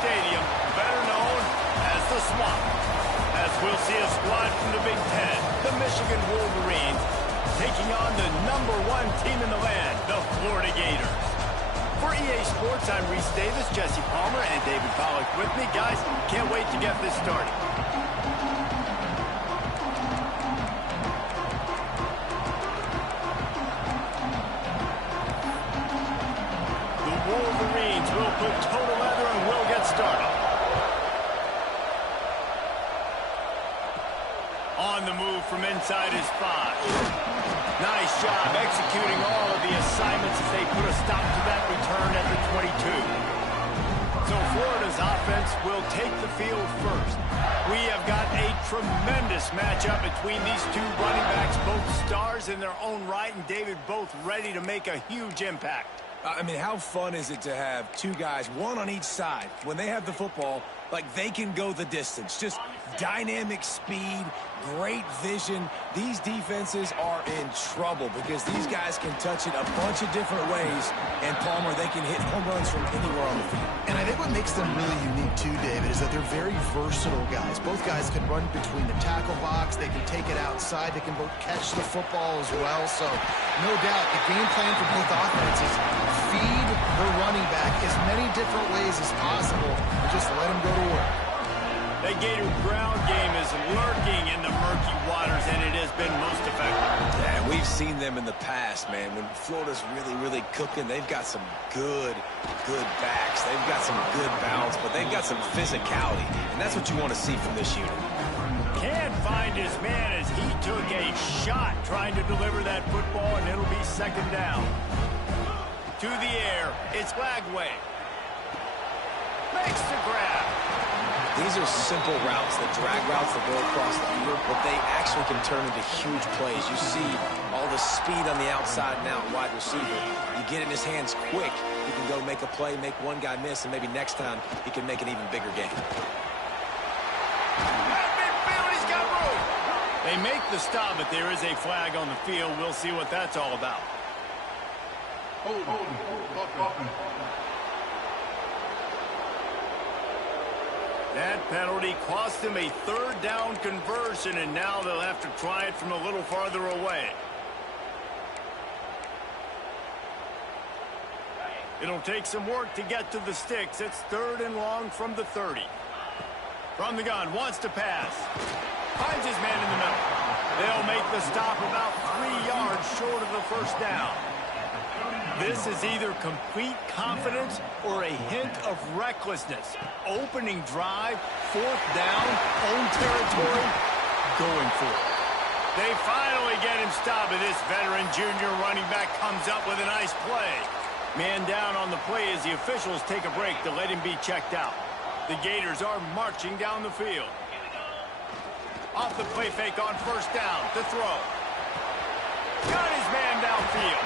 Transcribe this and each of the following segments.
Stadium, better known as the Swamp. As we'll see a squad from the Big Ten, the Michigan Wolverines, taking on the #1 team in the land, the Florida Gators. For EA Sports, I'm Reese Davis, Jesse Palmer, and David Pollack with me. Guys, can't wait to get this started. The Wolverines will put total leather and will get started. On the move from inside his 5. Nice job executing all of the assignments as they put a stop to that return at the 22. So Florida's offense will take the field first. We have got a tremendous matchup between these two running backs, both stars in their own right, and David, both ready to make a huge impact. I mean, how fun is it to have two guys, one on each side, when they have the football, like they can go the distance. Just dynamic speed, great vision. These defenses are in trouble because these guys can touch it a bunch of different ways, and Palmer, they can hit home runs from anywhere on the field. And I think what makes them really unique too, David, is that they're very versatile guys. Both guys can run between the tackle box, they can take it outside, they can both catch the football as well. So no doubt the game plan for both offenses, feed the running back as many different ways as possible and just let him go to work. The Gator ground game is lurking in the murky waters, and it has been most effective. Yeah, we've seen them in the past, man. When Florida's really cooking, they've got some good backs. They've got some good balance, but they've got some physicality, and that's what you want to see from this unit. Can't find his man as he took a shot trying to deliver that football, and it'll be second down. To the air, it's Lagway. Makes the grab. These are simple routes, the drag routes that go across the field, but they actually can turn into huge plays. You see all the speed on the outside now, wide receiver. You get it in his hands quick, he can go make a play, make one guy miss, and maybe next time he can make an even bigger game. He's got room. They make the stop, but there is a flag on the field. We'll see what that's all about. That penalty cost him a third down conversion, and now they'll have to try it from a little farther away. It'll take some work to get to the sticks. It's 3rd and long from the 30. From the gun, wants to pass. Finds his man in the middle. They'll make the stop about 3 yards short of the first down. This is either complete confidence or a hint of recklessness. Opening drive, 4th down, own territory, going for it. They finally get him stopped, and this veteran junior running back comes up with a nice play. Man down on the play as the officials take a break to let him be checked out. The Gators are marching down the field. Off the play fake on 1st down to throw. Got his man downfield.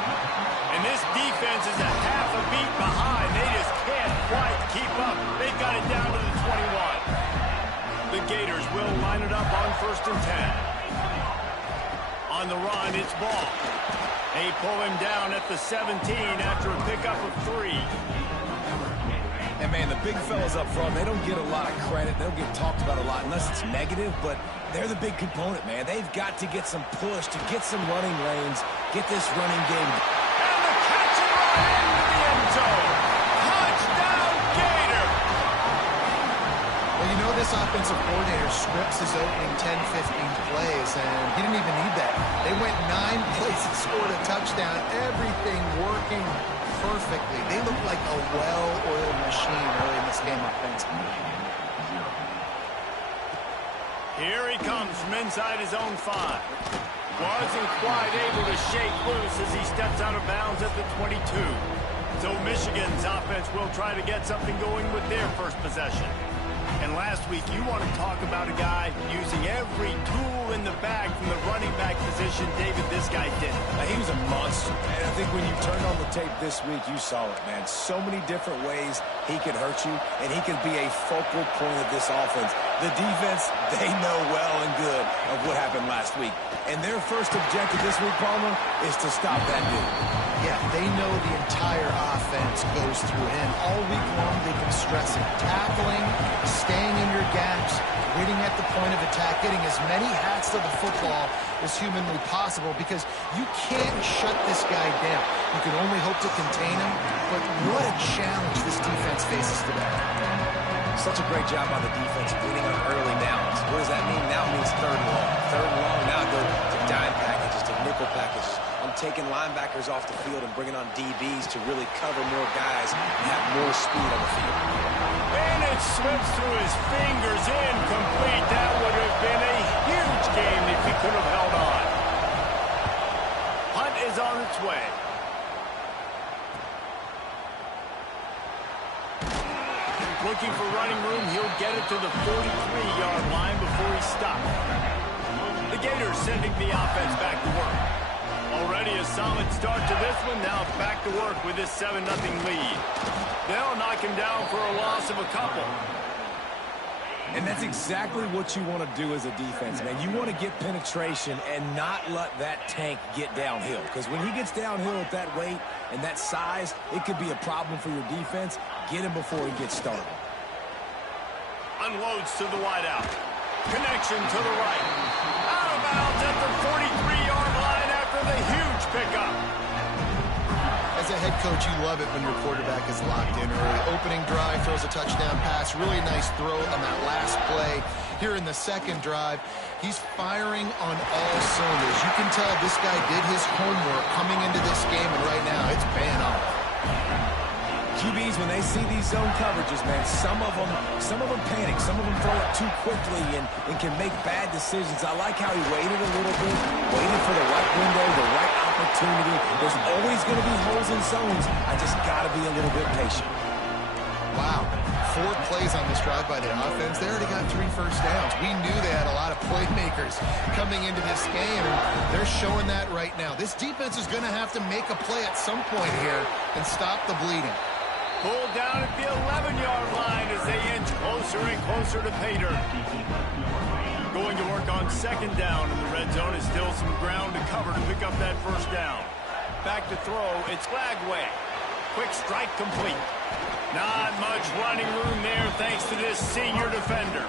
And this defense is a half a beat behind. They just can't quite keep up. They've got it down to the 21. The Gators will line it up on 1st and 10. On the run, it's Ball. They pull him down at the 17 after a pickup of 3. And, man, the big fellas up front, they don't get a lot of credit. They don't get talked about a lot unless it's negative, but they're the big component, man. They've got to get some push, to get some running lanes, get this running game. And the catch and run into the end zone. Touchdown, Gator! Well, you know this offensive coordinator scripts his opening 10, 15 plays, and he didn't even need that. They went 9 plays and scored a touchdown. Everything working perfectly. They look like a well-oiled machine early in this game offensively. Here he comes from inside his own 5. Wasn't quite able to shake loose as he steps out of bounds at the 22. So Michigan's offense will try to get something going with their first possession. And last week, you want to talk about a guy using every tool in the bag from the running back position. David, this guy did. He was a monster. And I think when you turned on the tape this week, you saw it, man. So many different ways he could hurt you, and he could be a focal point of this offense. The defense, they know well and good of what happened last week. And their first objective this week, Palmer, is to stop that dude. Yeah, they know the entire offense goes through him. All week long, they've been stressing tackling, staying in your gaps, waiting at the point of attack, getting as many hats to the football as humanly possible, because you can't shut this guy down. You can only hope to contain him, but what a challenge this defense faces today. Such a great job on the defense winning on early downs. What does that mean? Now it means third and long. Third and long, now go to dime packages, to nickel packages. I'm taking linebackers off the field and bringing on DBs to really cover more guys and have more speed on the field. And it slips through his fingers, incomplete. That would have been a huge game if he could have held on. Hunt is on its way. Looking for running room, he'll get it to the 43-yard line before he stops. The Gators sending the offense back to work. Already a solid start to this one. Now back to work with this 7-0 lead. They'll knock him down for a loss of a couple. And that's exactly what you want to do as a defense, man. You want to get penetration and not let that tank get downhill. Because when he gets downhill at that weight and that size, it could be a problem for your defense. Get him before he gets started. Unloads to the wideout. Connection to the right. Out of bounds at the 43-yard line after the huge pickup. As a head coach, you love it when your quarterback is locked in early. Opening drive, throws a touchdown pass. Really nice throw on that last play. Here in the second drive, he's firing on all cylinders. You can tell this guy did his homework coming into this game, and right now it's paying off. QBs, when they see these zone coverages, man, some of them panic. Some of them throw it too quickly and can make bad decisions. I like how he waited a little bit, waited for the right window, the right opportunity. There's always going to be holes in zones. I just got to be a little bit patient. Wow. 4 plays on this drive by the offense. They already got 3 first downs. We knew they had a lot of playmakers coming into this game, and they're showing that right now. This defense is going to have to make a play at some point here and stop the bleeding. Pulled down at the 11-yard line as they inch closer and closer to pay dirt. Going to work on second down in the red zone. Is still some ground to cover to pick up that first down. Back to throw. It's Flagway. Quick strike complete. Not much running room there thanks to this senior defender.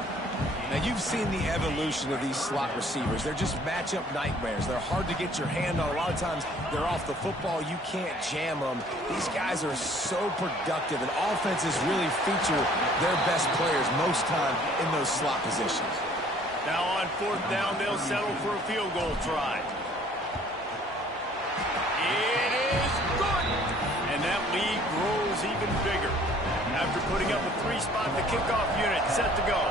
Now, you've seen the evolution of these slot receivers. They're just matchup nightmares. They're hard to get your hand on. A lot of times, they're off the football. You can't jam them. These guys are so productive, and offenses really feature their best players most time in those slot positions. Now on fourth down, they'll settle for a field goal try. It is good! And that lead grows even bigger. After putting up a 3-spot, the kickoff unit set to go.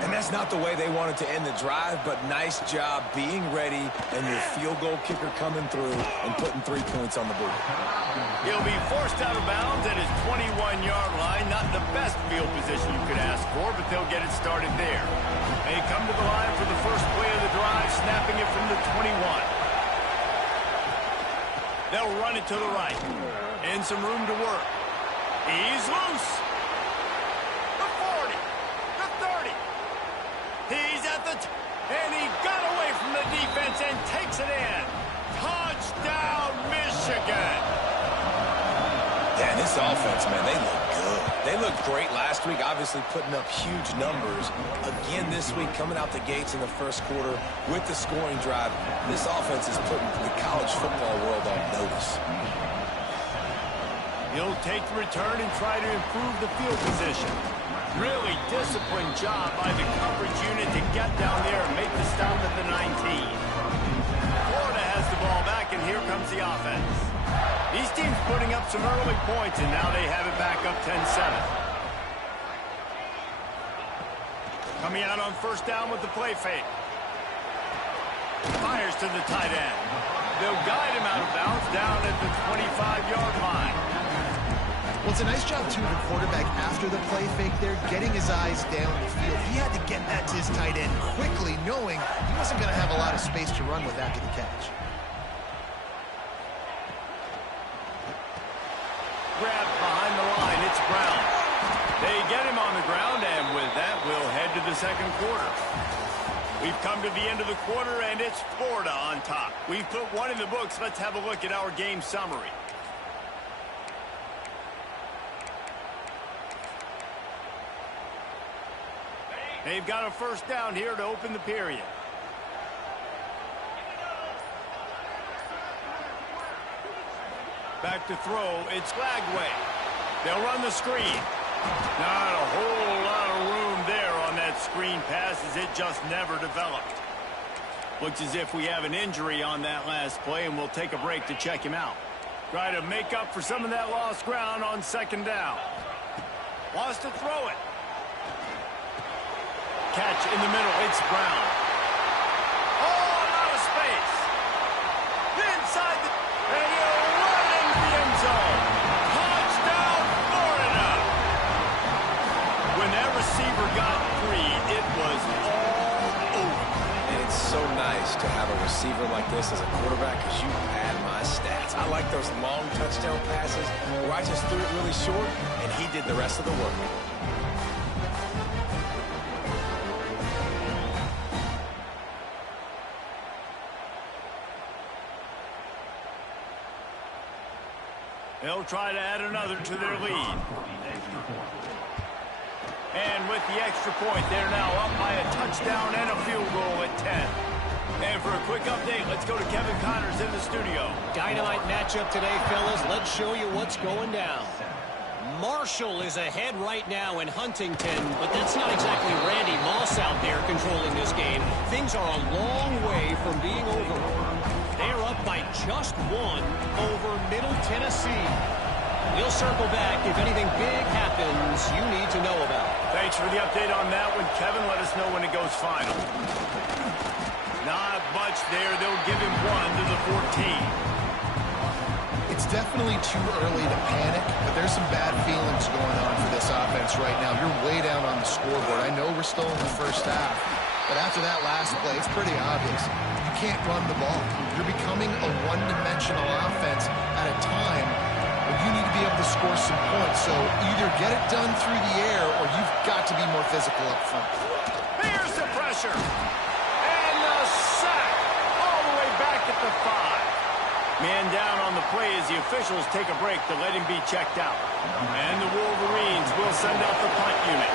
And that's not the way they wanted to end the drive, but nice job being ready and your field goal kicker coming through and putting 3 points on the board. He'll be forced out of bounds at his 21-yard line. Not the best field position you could ask for, but they'll get it started there. They come to the line for the first play of the drive, snapping it from the 21. They'll run it to the right. And some room to work. He's loose. The 40. The 30. He's at the and he got away from the defense and takes it in. Touchdown, Michigan. Yeah, this offense, man, they look good. They looked great last week, obviously putting up huge numbers. Again this week, coming out the gates in the first quarter with the scoring drive. This offense is putting the college football world on notice. He'll take the return and try to improve the field position. Really disciplined job by the coverage unit to get down there and make the stop at the 19. Florida has the ball back, and here comes the offense. These teams putting up some early points, and now they have it back up 10-7. Coming out on first down with the play fake. Fires to the tight end. They'll guide him out of bounds down at the 25-yard line. Well, it's a nice job, too, of the quarterback after the play fake there, getting his eyes down the field. He had to get that to his tight end quickly, knowing he wasn't going to have a lot of space to run with after the catch. Grabbed behind the line, it's Brown. They get him on the ground, and with that, we'll head to the second quarter. We've come to the end of the quarter, and it's Florida on top. We've put one in the books. Let's have a look at our game summary. They've got a first down here to open the period. Back to throw, it's Lagway. They'll run the screen. Not a whole lot of room there on that screen pass as it just never developed. Looks as if we have an injury on that last play, and we'll take a break to check him out. Try to make up for some of that lost ground on second down. Wants to throw it. Catch in the middle, it's Brown. Oh, a lot of space. Inside the... And he'll run into the end zone. Touchdown, Florida. When that receiver got free, it was all over. And it's so nice to have a receiver like this as a quarterback because you pad my stats. I like those long touchdown passes where I just threw it really short and he did the rest of the work. They'll try to add another to their lead. And with the extra point, they're now up by a touchdown and a field goal at 10. And for a quick update, let's go to Kevin Connors in the studio. Dynamite matchup today, fellas. Let's show you what's going down. Marshall is ahead right now in Huntington, but that's not exactly Randy Moss out there controlling this game. Things are a long way from being over. They're up by just one over Middle Tennessee. We'll circle back if anything big happens you need to know about. Thanks for the update on that one, Kevin. Let us know when it goes final. Not much there. They'll give him one to the 14. It's definitely too early to panic, but there's some bad feelings going on for this offense right now. You're way down on the scoreboard. I know we're still in the first half, but after that last play, it's pretty obvious. You can't run the ball. You're becoming a one-dimensional offense at a time where you need to be able to score some points. So either get it done through the air or you've got to be more physical up front. Here's the pressure. And the sack all the way back at the 5. Man down on the play as the officials take a break to let him be checked out. And the Wolverines will send out the punt unit.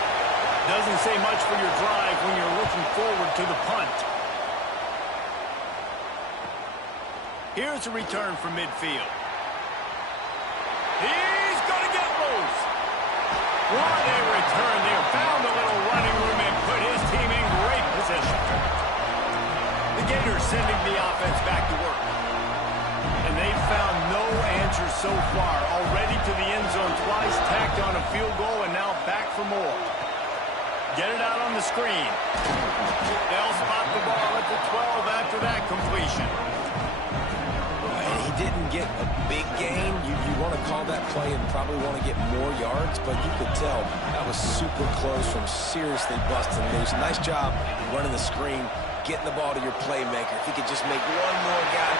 Doesn't say much for your drive when you're looking forward to the punt. Here's a return from midfield. He's going to get loose. What a return there. Found a little running room and put his team in great position. The Gators sending the offense back to work. And they've found no answer so far. Already to the end zone twice, tacked on a field goal, and now back for more. Get it out on the screen. They'll spot the ball at the 12 after that completion. He didn't get a big gain. You want to call that play and probably want to get more yards, but you could tell that was super close from seriously busting loose. Nice job running the screen, getting the ball to your playmaker. If he could just make one more guy.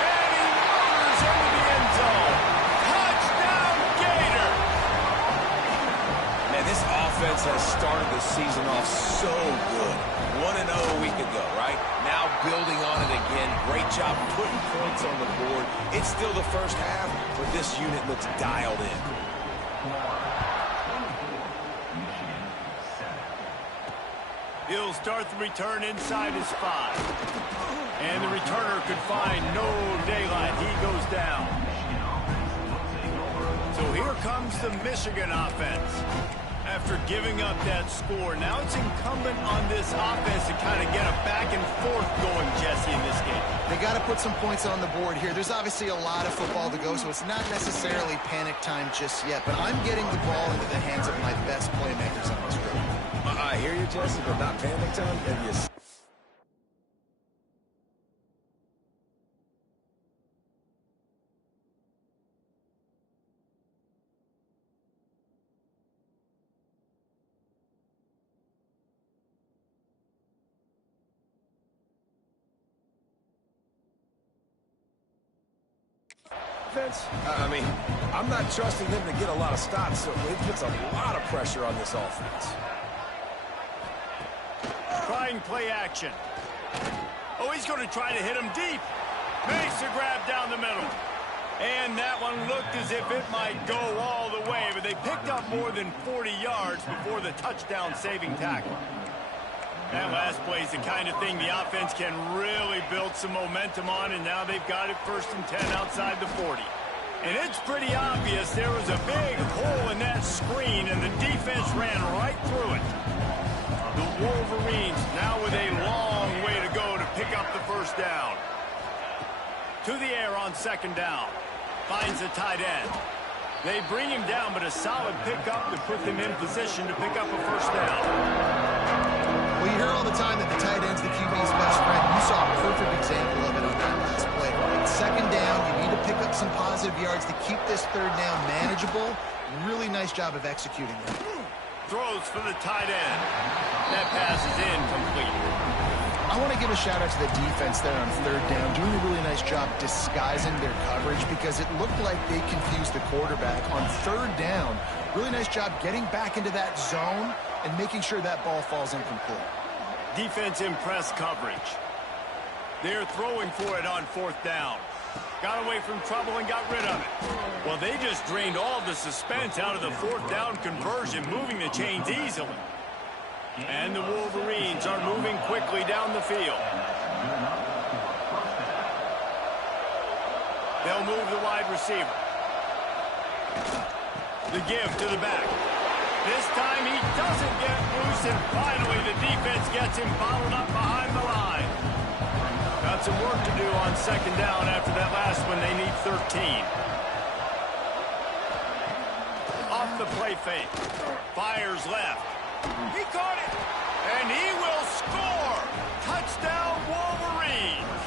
And he murders into the end zone. Touchdown, Gator! Man, this offense has started the season off so good. 1-0 a week ago, right? Now building on it again. Great job putting points on the board. It's still the first half, but this unit looks dialed in. He'll start the return inside his 5. And the returner could find no daylight. He goes down. So here comes the Michigan offense. After giving up that score, now it's incumbent on this offense to kind of get a back and forth going, Jesse, in this game. They got to put some points on the board here. There's obviously a lot of football to go, so it's not necessarily panic time just yet, but I'm getting the ball into the hands of my best playmakers on this road. I hear you, Jesse, but not panic time? And you... I mean, I'm not trusting them to get a lot of stops, so it puts a lot of pressure on this offense. Try showing play action. Oh, he's going to try to hit him deep. Makes a grab down the middle. And that one looked as if it might go all the way, but they picked up more than 40 yards before the touchdown-saving tackle. That last play is the kind of thing the offense can really build some momentum on, and now they've got it 1st and 10 outside the 40. And it's pretty obvious there was a big hole in that screen, and the defense ran right through it. The Wolverines now with a long way to go to pick up the 1st down. To the air on 2nd down. Finds the tight end. They bring him down, but a solid pickup to put them in position to pick up a 1st down. Well, you hear all the time that the tight end's the QB's best friend. You saw a perfect example of it on that last play. Right? 2nd down, you need to pick up some positive yards to keep this 3rd down manageable. Really nice job of executing that. Throws for the tight end. That pass is incomplete. I want to give a shout-out to the defense there on 3rd down, doing a really nice job disguising their coverage because it looked like they confused the quarterback. On 3rd down, really nice job getting back into that zone and making sure that ball falls incomplete. Defense in press coverage. They're throwing for it on 4th down. Got away from trouble and got rid of it. Well, they just drained all the suspense out of the 4th down conversion, moving the chains easily. And the Wolverines are moving quickly down the field. They'll move the wide receiver. The give to the back. This time he doesn't get loose, and finally the defense gets him bottled up behind the line. Got some work to do on 2nd down after that last one. They need 13. Off the play fake. Fires left. He caught it, and he will score. Touchdown, Wolverines.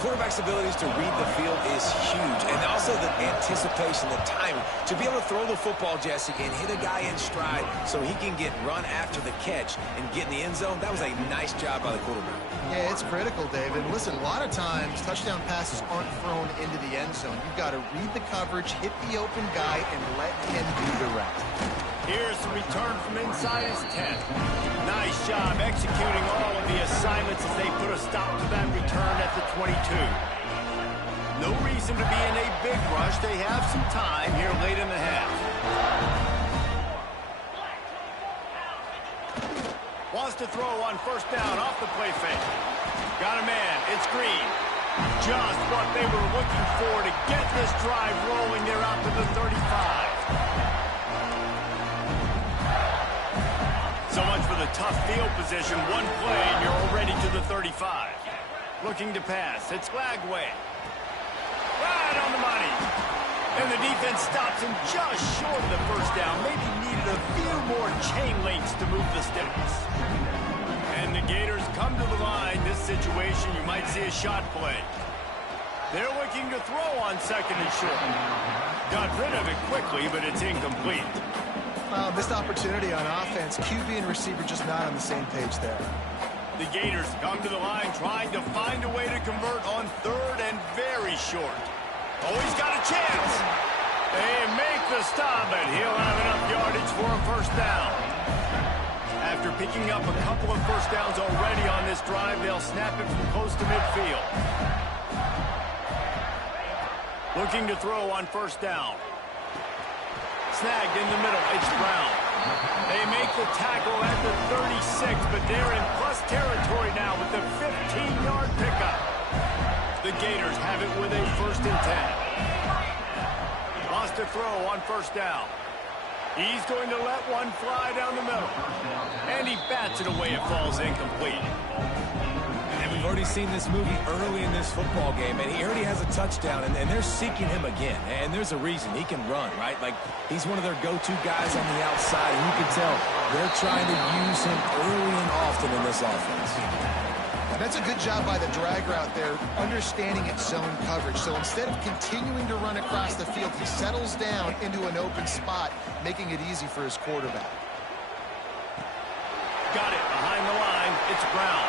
Quarterback's abilities to read the field is huge, and also the anticipation, the timing. To be able to throw the football, Jesse, and hit a guy in stride so he can get run after the catch and get in the end zone, that was a nice job by the quarterback. Yeah, it's critical, David. Listen, a lot of times touchdown passes aren't thrown into the end zone. You've got to read the coverage, hit the open guy, and let him do the rest. Here's the return from inside his 10. Nice job executing all of the assignments as they put a stop to that return at the 22. No reason to be in a big rush. They have some time here late in the half. Wants to throw on 1st down off the play fake. Got a man. It's Green. Just what they were looking for to get this drive rolling. They're out to the 35. So much for the tough field position. One play, and you're already to the 35. Looking to pass. It's Lagway. Right on the money. And the defense stops him just short of the 1st down. Maybe needed a few more chain links to move the sticks. And the Gators come to the line. This situation, you might see a shot play. They're looking to throw on 2nd and short. Got rid of it quickly, but it's incomplete. Missed opportunity on offense. QB and receiver just not on the same page there. The Gators come to the line trying to find a way to convert on 3rd and very short. Oh, he's got a chance. They make the stop, and he'll have enough yardage for a 1st down. After picking up a couple of 1st downs already on this drive, they'll snap it from close to midfield. Looking to throw on 1st down. Snagged in the middle. It's Brown. They make the tackle at the 36, but they're in plus territory now with the 15-yard pickup. The Gators have it with a 1st and 10. Lost to throw on 1st down. He's going to let one fly down the middle. And he bats it away. It falls incomplete. And we've already seen this movie early in this football game, and he already has a touchdown, and they're seeking him again. And there's a reason. He can run, right? Like, he's one of their go-to guys on the outside, and you can tell they're trying to use him early and often in this offense. That's a good job by the drag route there, understanding its zone coverage. So instead of continuing to run across the field, he settles down into an open spot, making it easy for his quarterback. Got it behind the line. It's Brown.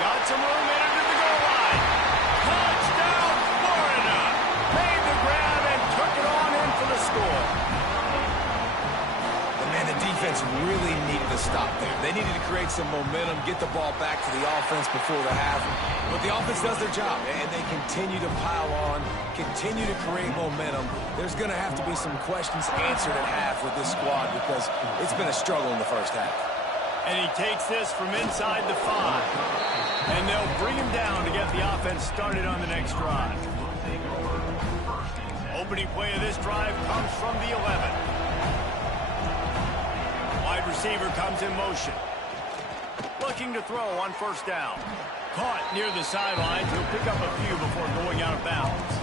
Got some room in it to the goal line. Touchdown, Florida. Made the grab and took it on in for the score. And man, the defense really needed a stop there. They needed to create some momentum, get the ball back to the offense before the half. But the offense does their job, and they continue to pile on, continue to create momentum. There's going to have to be some questions answered at half with this squad because it's been a struggle in the first half. And he takes this from inside the 5. And they'll bring him down to get the offense started on the next drive. Opening play of this drive comes from the 11. Wide receiver comes in motion. Looking to throw on first down. Caught near the sidelines. He'll pick up a few before going out of bounds.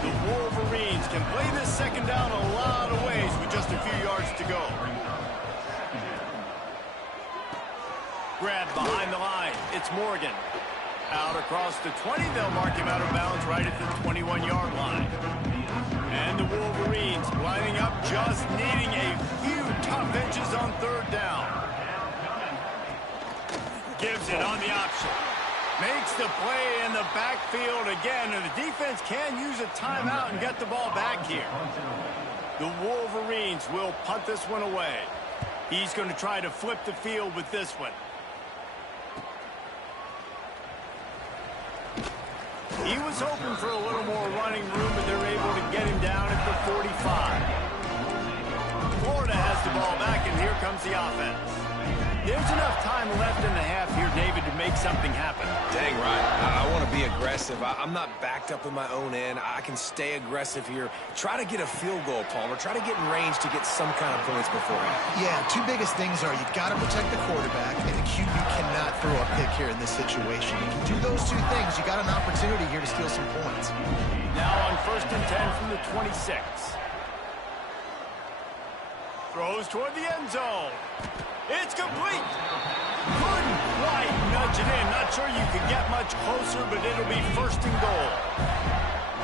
The Wolverines can play this second down a lot of ways with just a few yards to go. Grab behind the line. It's Morgan. Out across the 20. They'll mark him out of bounds right at the 21-yard line. And the Wolverines lining up, just needing a few tough inches on third down. Gives it on the option. Makes the play in the backfield again, and the defense can use a timeout and get the ball back here. The Wolverines will punt this one away. He's going to try to flip the field with this one. He was hoping for a little more running room, but they're able to get him down at the 45. Florida has the ball back, and here comes the offense. There's enough time left in the half here, David, to make something happen. Dang right. I want to be aggressive. I'm not backed up in my own end. I can stay aggressive here. Try to get a field goal, Palmer. Try to get in range to get some kind of points before him. Yeah, two biggest things are you've got to protect the quarterback, and the QB cannot throw a pick here in this situation. If you do those two things, you got an opportunity here to steal some points. Now on 1st and 10 from the 26. Throws toward the end zone. It's complete. Couldn't quite nudge it in. Not sure you can get much closer, but it'll be 1st and goal.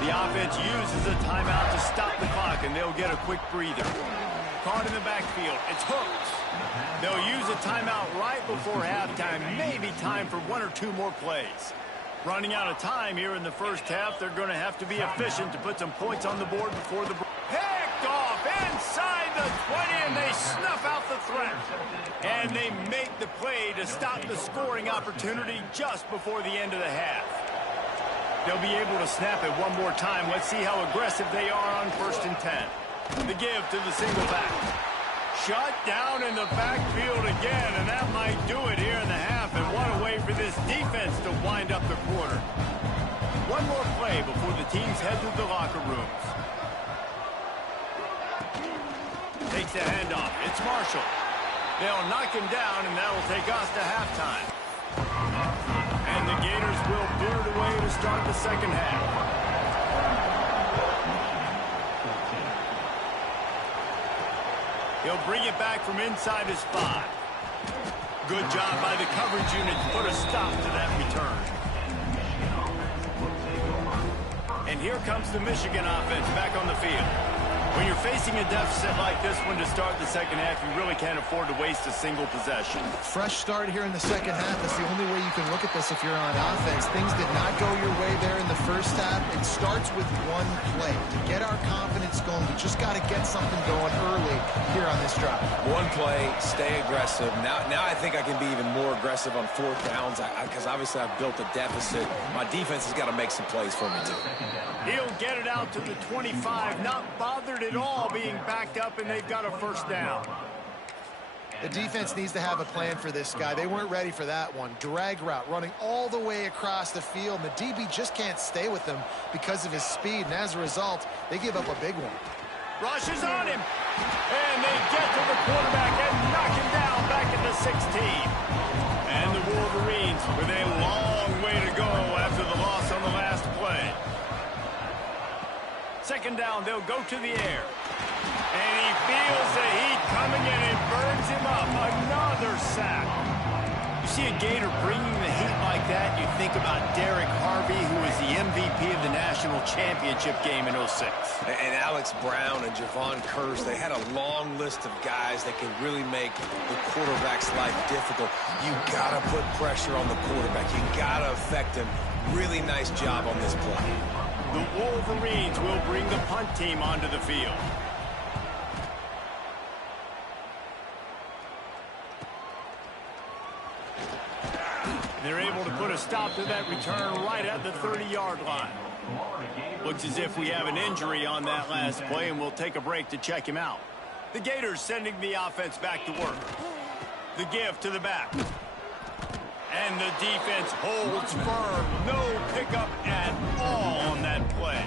The offense uses a timeout to stop the clock, and they'll get a quick breather. Caught in the backfield. It's hooked. They'll use a timeout right before halftime. Maybe time for one or two more plays. Running out of time here in the first half. They're going to have to be efficient to put some points on the board before the break. Picked off inside the 20, and they snuff out the threat. And they make the play to stop the scoring opportunity just before the end of the half. They'll be able to snap it one more time. Let's see how aggressive they are on 1st and 10. The give to the single back. Shut down in the backfield again, and that might do it here in the half. And what a way for this defense to wind up the quarter. One more play before the teams head to the locker rooms. Takes the handoff. It's Marshall. They'll knock him down, and that'll take us to halftime. And the Gators will clear it away to start the second half. He'll bring it back from inside his 5. Good job by the coverage unit to put a stop to that return. And here comes the Michigan offense back on the field. When you're facing a deficit like this one to start the second half, you really can't afford to waste a single possession. Fresh start here in the second half. That's the only way you can look at this if you're on offense. Things did not go your way there in the first half. It starts with one play. To get our confidence going, we just got to get something going early here on this drive. One play, stay aggressive. Now I think I can be even more aggressive on 4th downs because obviously I've built a deficit. My defense has got to make some plays for me too. He'll get it out to the 25, not bothered at all being backed up, and they've got a 1st down. The defense needs to have a plan for this guy. They weren't ready for that one. Drag route, running all the way across the field. And the DB just can't stay with him because of his speed, and as a result, they give up a big one. Rushes on him, and they get to the quarterback and knock him down back at the 16. And the Wolverines with a long way to go after the loss on the last play. 2nd down, they'll go to the air. And he feels the heat coming in and burns him up. Another sack. You see a Gator bringing the heat like that, you think about Derek Harvey, who was the MVP of the national championship game in 06. And Alex Brown and Javon Curse, they had a long list of guys that can really make the quarterback's life difficult. You got to put pressure on the quarterback. You got to affect him. Really nice job on this play. The Wolverines will bring the punt team onto the field. They're able to put a stop to that return right at the 30-yard line. Looks as if we have an injury on that last play, and we'll take a break to check him out. The Gators sending the offense back to work. The give to the back. And the defense holds firm. No pickup at all on that play.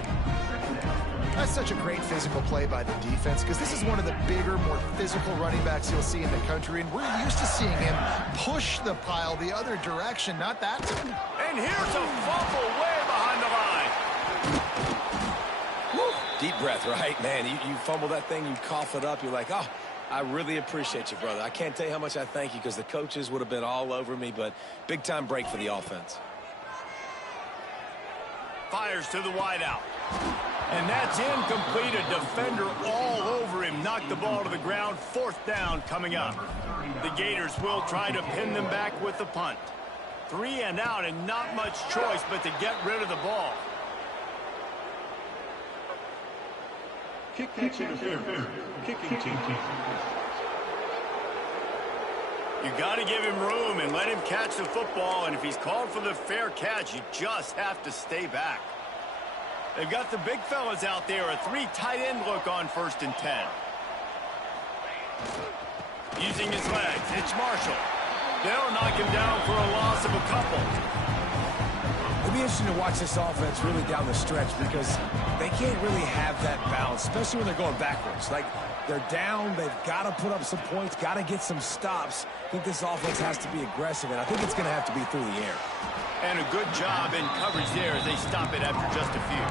That's such a great physical play by the defense because this is one of the bigger, more physical running backs you'll see in the country, and we're used to seeing him push the pile the other direction, not that. And here's a fumble way behind the line. Woo. Deep breath, right? Man, you fumble that thing, you cough it up, you're like, oh, I really appreciate you, brother. I can't tell you how much I thank you because the coaches would have been all over me, but big-time break for the offense. Fires to the wideout. And that's incomplete. A defender all over him. Knocked the ball to the ground. 4th down coming up. The Gators will try to pin them back with the punt. 3 and out and not much choice but to get rid of the ball. Kicking team. You got to give him room and let him catch the football. And if he's called for the fair catch, you just have to stay back. They've got the big fellas out there. A 3 tight end look on 1st and 10. Using his legs, it's Marshall. They'll knock him down for a loss of a couple. It'll be interesting to watch this offense really down the stretch because they can't really have that balance, especially when they're going backwards. Like, they're down, they've got to put up some points, got to get some stops. I think this offense has to be aggressive, and I think it's going to have to be through the air. And a good job in coverage there as they stop it after just a few.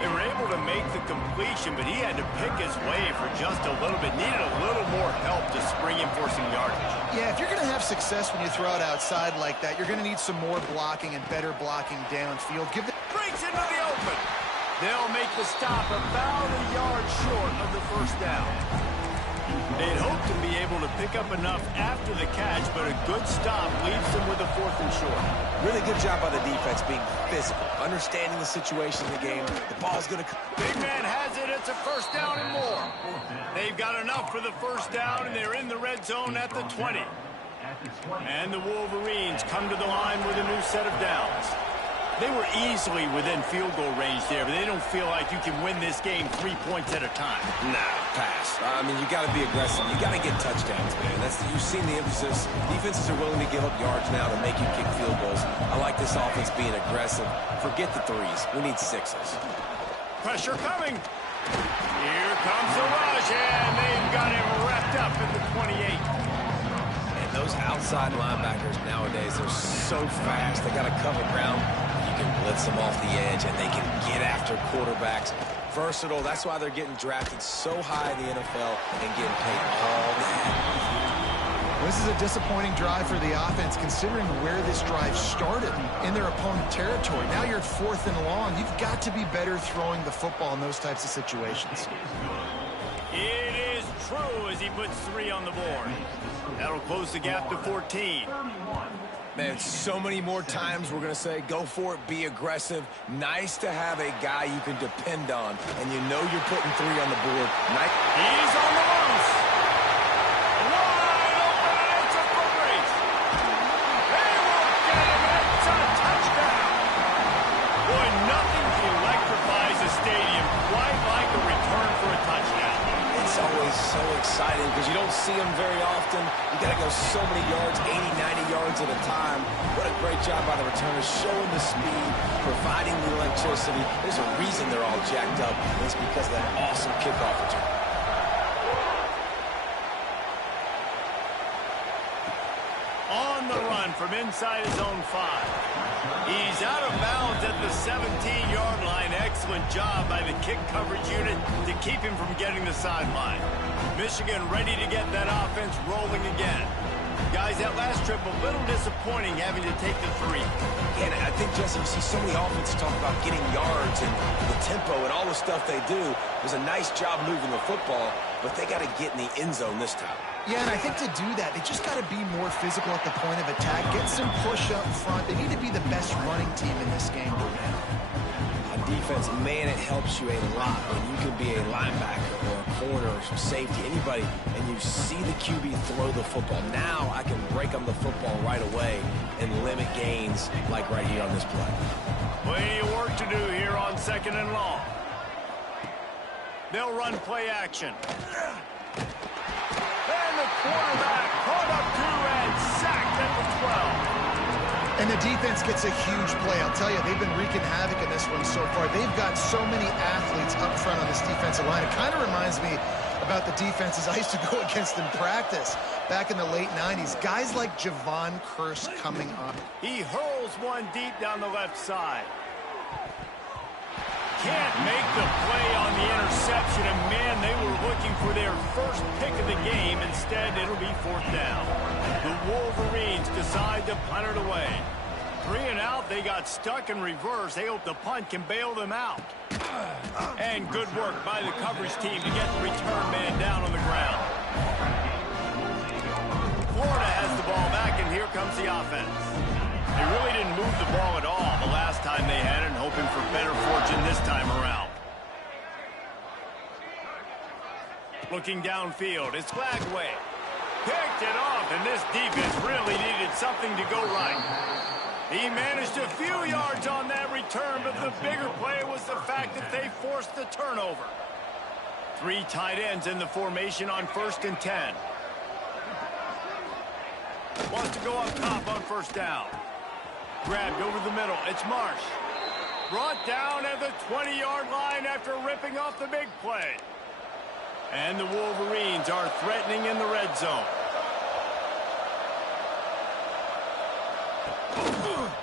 They were able to make the completion, but he had to pick his way for just a little bit. Needed a little more help to spring him for some yardage. Yeah, if you're going to have success when you throw it outside like that, you're going to need some more blocking and better blocking downfield. Breaks into the open. They'll make the stop about a yard short of the 1st down. They'd hoped to be able to pick up enough after the catch, but a good stop leaves them with a 4th and short. Really good job by the defense being physical, understanding the situation in the game. The ball's going to come. Big man has it. It's a 1st down and more. They've got enough for the 1st down, and they're in the red zone at the 20. And the Wolverines come to the line with a new set of downs. They were easily within field goal range there, but they don't feel like you can win this game 3 points at a time. Nah, pass. I mean, you got to be aggressive. You got to get touchdowns, man. You've seen the emphasis. Defenses are willing to give up yards now to make you kick field goals. I like this offense being aggressive. Forget the 3s. We need 6s. Pressure coming. Here comes the rush, and they've got him wrapped up in the 28. And those outside linebackers nowadays, they're so fast. They got to cover ground. You can blitz them off the edge, and they can get after quarterbacks. Versatile. That's why they're getting drafted so high in the NFL and getting paid all that. This is a disappointing drive for the offense, considering where this drive started in their opponent territory. Now you're at 4th and long. You've got to be better throwing the football in those types of situations. It is true as he puts 3 on the board. That'll close the gap to 14. Man, so many more times we're going to say, go for it, be aggressive. Nice to have a guy you can depend on, and you know you're putting 3 on the board. He's on the loose. Wide open, and it's a foot race. They won't get him. It's a touchdown. Boy, nothing electrifies a stadium quite like a return for a touchdown. It's always so exciting because you don't see them very often. You got to go so many yards, 80, 90 yards at a time. What a great job by the returners, showing the speed, providing the electricity. There's a reason they're all jacked up, and it's because of that awesome kickoff return. On the run from inside his own 5. He's out of bounds at the 17-yard line. Excellent job by the kick coverage unit to keep him from getting the sideline. Michigan ready to get that offense rolling again. Guys, that last trip a little disappointing having to take the 3. And I think, Jesse, you see so many offenses talk about getting yards and the tempo and all the stuff they do. It was a nice job moving the football, but they got to get in the end zone this time. Yeah, and I think to do that, they just got to be more physical at the point of attack, get some push up front. They need to be the best running team in this game right now. On defense, man, it helps you a lot when you can be a linebacker or a corner or some safety, anybody, and you see the QB throw the football. Now I can break on the football right away and limit gains like right here on this play. Plenty of work to do here on 2nd and long. They'll run play action. And the quarterback pulled up 2 and sacked at the 12. And the defense gets a huge play. I'll tell you, they've been wreaking havoc in this one so far. They've got so many athletes up front on this defensive line. It kind of reminds me about the defenses I used to go against in practice back in the late 90s. Guys like Javon Curse coming up. He hurls one deep down the left side. Can't make the play on the interception, and man, they were looking for their first pick of the game. Instead, it'll be 4th down. The Wolverines decide to punt it away. 3 and out, they got stuck in reverse. They hope the punt can bail them out. And good work by the coverage team to get the return man down on the ground. Florida has the ball back, and here comes the offense. They really didn't move the ball at all the last time they had it, and hoping for better fortune this time around. Looking downfield, it's Lagway. Picked it off, and this defense really needed something to go right. He managed a few yards on that return, but the bigger play was the fact that they forced the turnover. 3 tight ends in the formation on 1st and 10. Wants to go up top on 1st down. Grabbed over the middle. It's Marsh. Brought down at the 20-yard line after ripping off the big play. And the Wolverines are threatening in the red zone.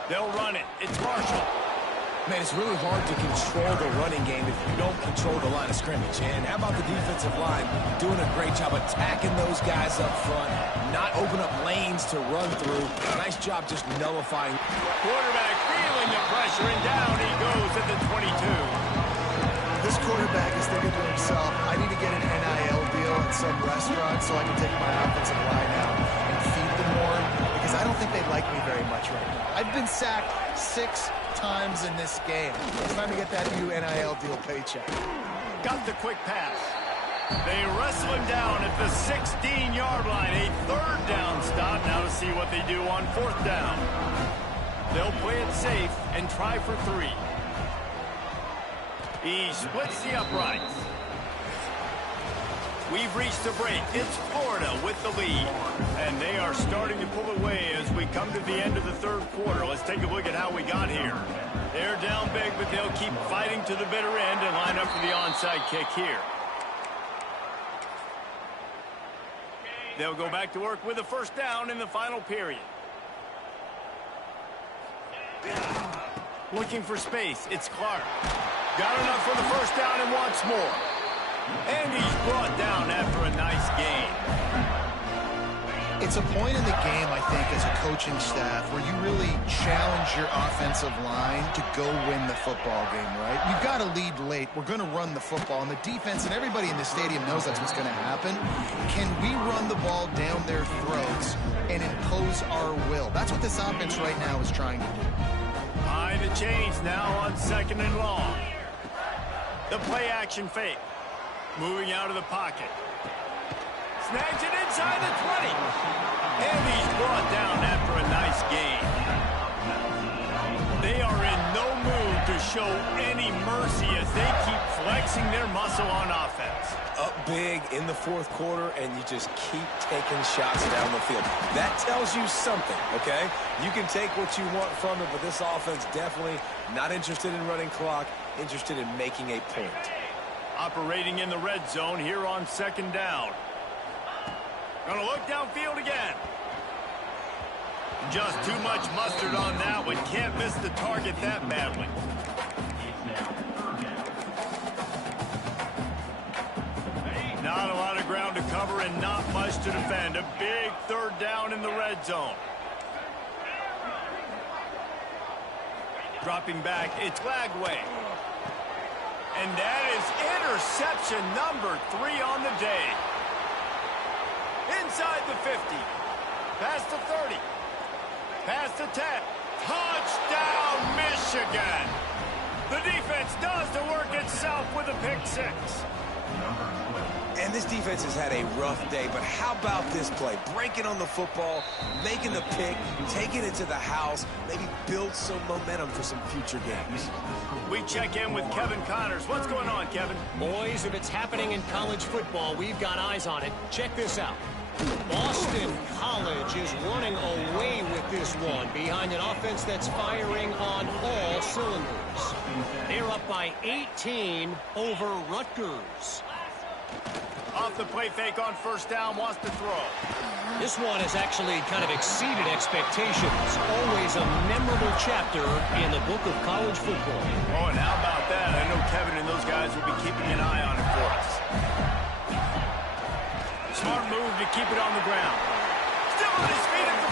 They'll run it. It's Marshall. Man, it's really hard to control the running game if you don't control the line of scrimmage. And how about the defensive line doing a great job attacking those guys up front, not open up lanes to run through. Nice job just nullifying. Quarterback feeling the pressure, and down he goes at the 22. This quarterback is thinking to himself, I need to get an NIL deal at some restaurant so I can take my offensive line out and feed them more, because I don't think they like me very much right now. I've been sacked 6 times in this game. It's time to get that new NIL deal paycheck. Got the quick pass. They wrestle him down at the 16-yard line. A 3rd down stop. Now to see what they do on 4th down. They'll play it safe and try for 3. He splits the uprights. We've reached the break. It's Florida with the lead. And they are starting to pull away as we come to the end of the 3rd quarter. Let's take a look at how we got here. They're down big, but they'll keep fighting to the bitter end and line up for the onside kick here. They'll go back to work with a 1st down in the final period. Looking for space. It's Clark. Got enough for the 1st down and wants more. And he's brought down after a nice gain. It's a point in the game, I think, as a coaching staff where you really challenge your offensive line to go win the football game, right? You've got to lead late. We're going to run the football. And the defense and everybody in the stadium knows that's what's going to happen. Can we run the ball down their throats and impose our will? That's what this offense right now is trying to do. High the chains now on 2nd and long. The play action fake. Moving out of the pocket. Snags it inside the 20. And he's brought down after a nice gain. They are in no mood to show any mercy as they keep flexing their muscle on offense. Up big in the 4th quarter, and you just keep taking shots down the field. That tells you something, okay? You can take what you want from it, but this offense definitely not interested in running clock, interested in making a point. Operating in the red zone here on 2nd down. Gonna look downfield again. Just too much mustard on that one. Can't miss the target that badly. Not a lot of ground to cover and not much to defend. A big 3rd down in the red zone. Dropping back, it's Lagway. And that is interception number 3 on the day. Inside the 50. Past the 30. Past the 10. Touchdown, Michigan. The defense does the work itself with a pick six. And this defense has had a rough day, but how about this play? Breaking on the football, making the pick, taking it to the house, maybe build some momentum for some future games. We check in with Kevin Connors. What's going on, Kevin? Boys, if it's happening in college football, we've got eyes on it. Check this out. Boston College is running away with this one behind an offense that's firing on all cylinders. They're up by 18 over Rutgers. Off the play fake on first down, wants to throw. This one has actually kind of exceeded expectations. Always a memorable chapter in the book of college football. Oh, and how about that? I know Kevin and those guys will be keeping an eye on it for us. Smart move to keep it on the ground. Still on his feet at the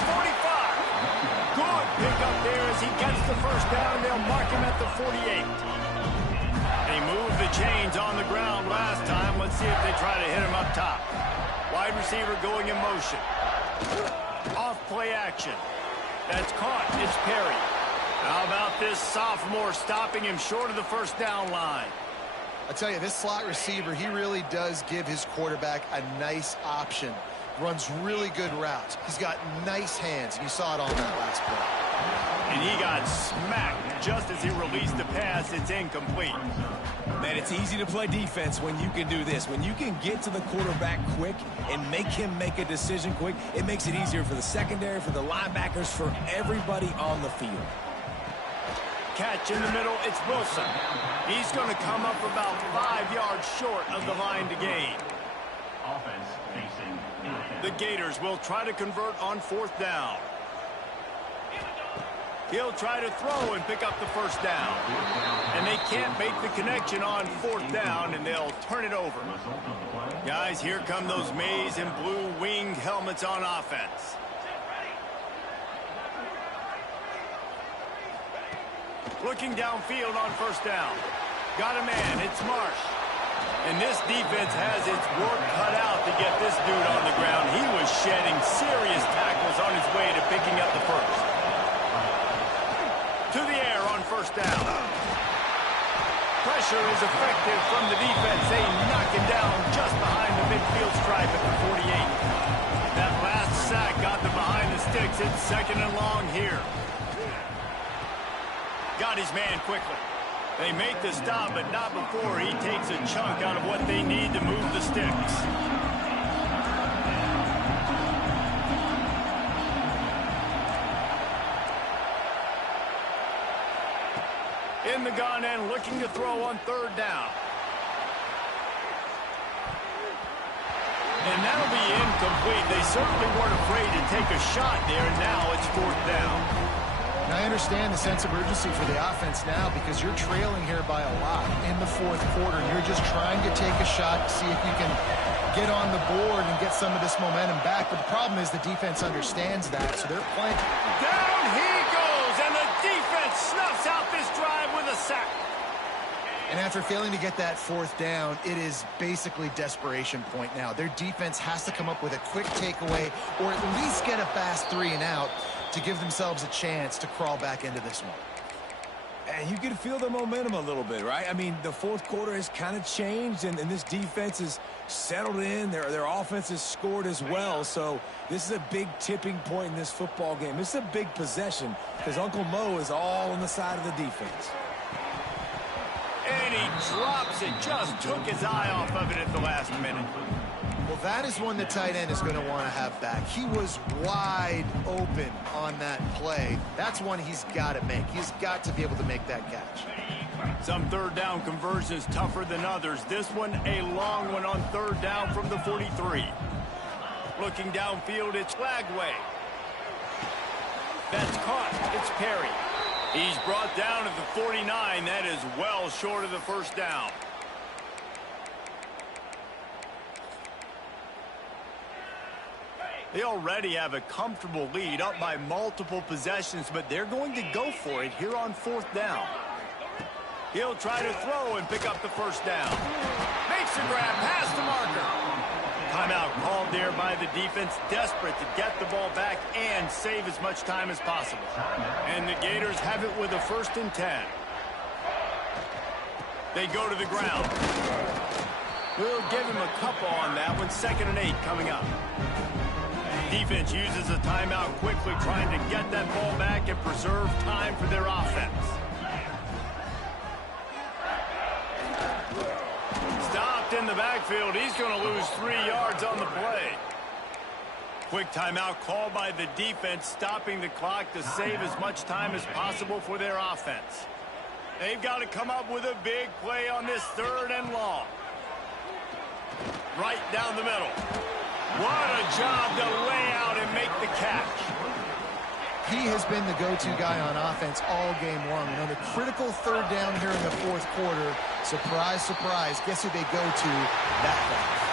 45. Good pick up there as he gets the first down. They'll mark him at the 48. They moved the chains on the ground last time. Let's see if they try to hit him up top. Wide receiver going in motion. Off play action. That's caught. It's Perry. How about this sophomore stopping him short of the first down line? I tell you, this slot receiver, he really does give his quarterback a nice option. Runs really good routes. He's got nice hands. You saw it on that last play. And he got smacked just as he released the pass. It's incomplete. Man, it's easy to play defense when you can do this. When you can get to the quarterback quick and make him make a decision quick, it makes it easier for the secondary, for the linebackers, for everybody on the field. Catch in the middle, it's Wilson. He's going to come up about 5 yards short of the line to gain. Offense facing The Gators will try to convert on fourth down. He'll try to throw and pick up the first down. And they can't make the connection on fourth down, and they'll turn it over. Guys, here come those maize and blue winged helmets on offense. Looking downfield on first down. Got a man, it's Marsh. And this defense has its work cut out to get this dude on the ground. He was shedding serious tackles on his way to picking up the first. To the air on first down. Pressure is effective from the defense. They knock him down just behind the midfield stripe at the 48. That last sack got them behind the sticks. It's second and long here. Got his man quickly. They make the stop, but not before he takes a chunk out of what they need to move the sticks. In the gun and looking to throw on third down. And that'll be incomplete. They certainly weren't afraid to take a shot there. Now it's fourth down. And I understand the sense of urgency for the offense now because you're trailing here by a lot in the fourth quarter. You're just trying to take a shot to see if you can get on the board and get some of this momentum back. But the problem is the defense understands that, so they're playing. Down he goes, and the defense snuffs out this drive with a sack. And after failing to get that fourth down, it is basically desperation point now. Their defense has to come up with a quick takeaway or at least get a fast 3 and out to give themselves a chance to crawl back into this one. And you can feel the momentum a little bit, right? I mean, the fourth quarter has kind of changed, and this defense is settled in. Their offense has scored as well. So this is a big tipping point in this football game. It's a big possession because Uncle Mo is all on the side of the defense. And he drops it. Just took his eye off of it at the last minute. Well, that is one the tight end is going to want to have back. He was wide open on that play. That's one he's got to make. He's got to be able to make that catch. Some third down conversions tougher than others. This one a long one on third down from the 43. Looking downfield, it's Lagway. That's caught. It's Perry. He's brought down at the 49. That is well short of the first down. They already have a comfortable lead up by multiple possessions, but they're going to go for it here on fourth down. He'll try to throw and pick up the first down. Makes a grab past the marker. Timeout called there by the defense, desperate to get the ball back and save as much time as possible. And the Gators have it with a 1st and 10. They go to the ground. We'll give him a couple on that one. 2nd and 8 coming up. Defense uses a timeout quickly, trying to get that ball back and preserve time for their offense. Stopped in the backfield. He's going to lose 3 yards on the play. Quick timeout called by the defense, stopping the clock to save as much time as possible for their offense. They've got to come up with a big play on this 3rd and long. Right down the middle. What a job to lay out and make the catch. He has been the go-to guy on offense all game long. And on the critical 3rd down here in the 4th quarter, surprise, surprise, guess who they go to? That guy.